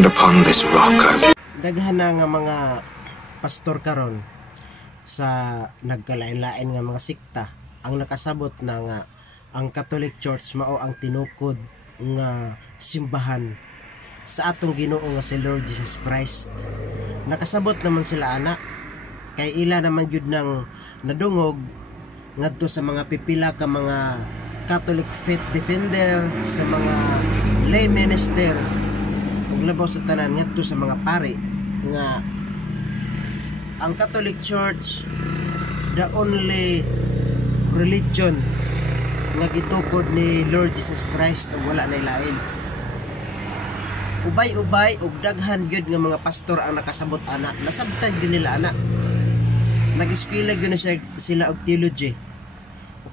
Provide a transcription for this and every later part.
and upon this rock I... Daghan na nga mga pastor karon sa nagkalain-lain nga mga sikta ang nakasabot na nga ang Catholic Church mao ang tinukod nga simbahan sa atong Ginoo nga si Lord Jesus Christ. Nakasabot naman sila ana kay ila naman gyud nang nadungog ngadto sa mga pipila ka mga Catholic faith defender, sa mga lay minister ug labaw sa tanan ngadto sa mga pari nga ang Catholic Church the only religion nga gitukod ni Lord Jesus Christ ug wala nay lain. Ubay-ubay ug daghan gyud nga mga pastor ang nakasabot ana, nasabtan gyud nila ana. Nag-eskwela gyud na sila og theology.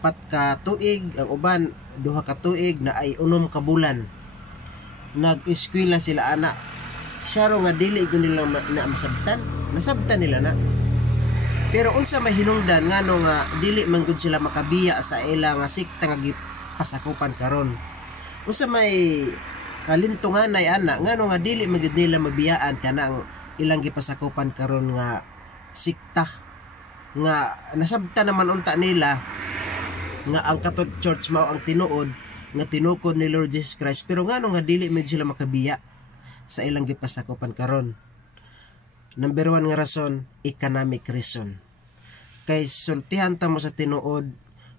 4 ka tuig, ang uban 2 ka tuig na ay 6 ka bulan. Nag-eskwela sila ana. Siya ro nga dili gyud nila na masabtan, nasabtan nila na. Pero unsa may hinungdan ngano nga dili man gud sila makabiya sa ila nga sikta nga gipasakupan karon. Unsa may kalintungan ay ana ngano nga dili man gud nila mabiyaan kana ang ilang gipasakupan karon nga sikta nga nasabtan naman unta nila nga ang Catholic Church mao ang tinuod nga tinukod ni Lord Jesus Christ, pero ngano nga dili man sila makabiya sa ilang gipasakupan karon. Number 1 nga rason, economic reason. Kay sultihan ta mo sa tinuod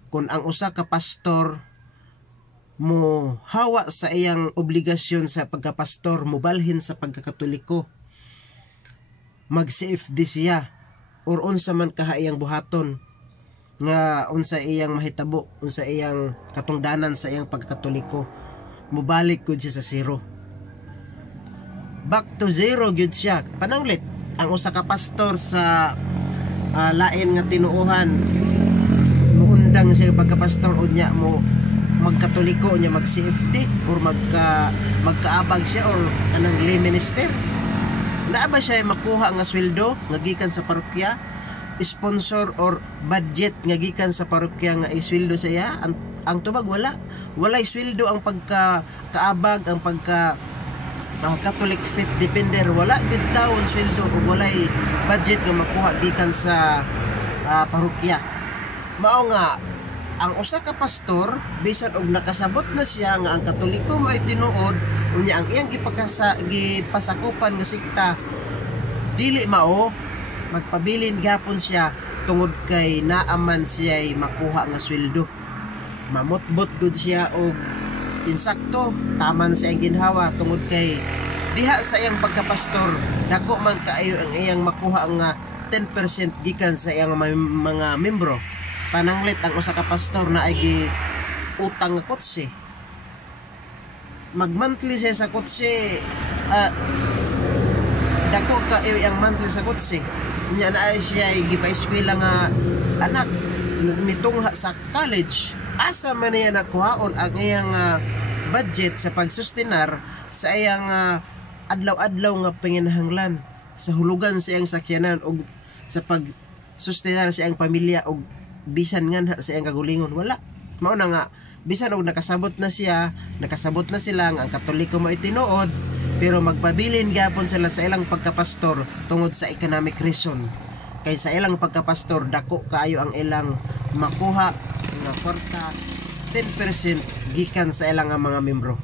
kung ang usa ka pastor mo hawa sa iyang obligasyon sa pagkapastor, mobalhin sa pagkakatoliko, mag-CFD siya or unsa man kaha iyang buhaton nga unsa iyang mahitabo, unsa iyang katungdanan sa iyang pagkakatoliko, mobalik gud siya sa zero. Back to zero gud siya. Pananglit ang usa ka pastor sa lain nga tinuohan muundang siya pagkapastor unya mo magkatoliko niya mag-CFD or magkaabag siya or anang lay minister. Naa ba siya makuha nga sweldo nga gikan sa parokya, sponsor or budget nga gikan sa parokya nga isweldo sa iya? Ang tubag walay sweldo ang pagkaabag, ang pagka Catholic faith defender, wala gid taon sweldo o walay budget nga makuha gikan sa parokya. Mao nga ang usa ka pastor bisan og nakasabot na siya nga ang Katoliko may tinuod unya ang iyang gipasakupan nga sikta dili mao, magpabilin gapon siya tungod kay naaman siya makuha nga sweldo. Mamutbot gud siya og insakto taman sa iyang ginhawa tungod kay diha sa iyang pagkapastor dako man kaayo ang iyang makuha nga 10% gikan sa iyang mga membro. Pananglit ang usa ka pastor na ay utang nga kotse, mag-monthly siya sa kotse, dako kaayo ang monthly sa kotse nya na ay siya gipa-eskwela nga anak nitungha sa college. Asa man niya nakuhaon ang iyang budget sa pagsustenar sa iyang adlaw-adlaw nga panginahanglan sa hulugan sa iyang sakyanan o sa pagsustenar sa iyang pamilya o bisan nga sa iyang kagulingon? Wala. Mao na nga bisan og nakasabot na sila nga ang Katoliko mo itinuod, pero magpabilin gapon sila sa ilang pagkapastor tungod sa economic reason. Kay sa ilang pagkapastor dako kaayo ang ilang makuha nga kwarta 10% gikan sa ilang mga membro.